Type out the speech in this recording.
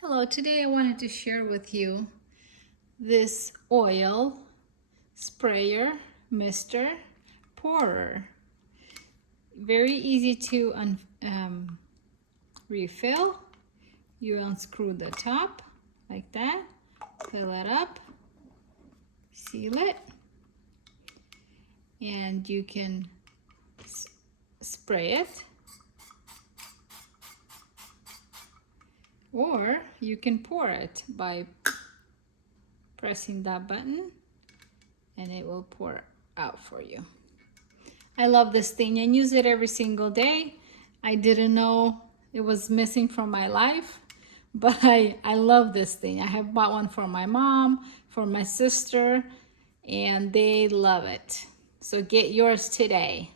Hello, today I wanted to share with you this oil sprayer mister pourer. Very easy to refill. You unscrew the top like that, fill it up, seal it, and you can spray it, or you can pour it by pressing that button and it will pour out for you. I love this thing and use it every single day. I didn't know it was missing from my life, but I love this thing. I have bought one for my mom, for my sister, and they love it. So get yours today.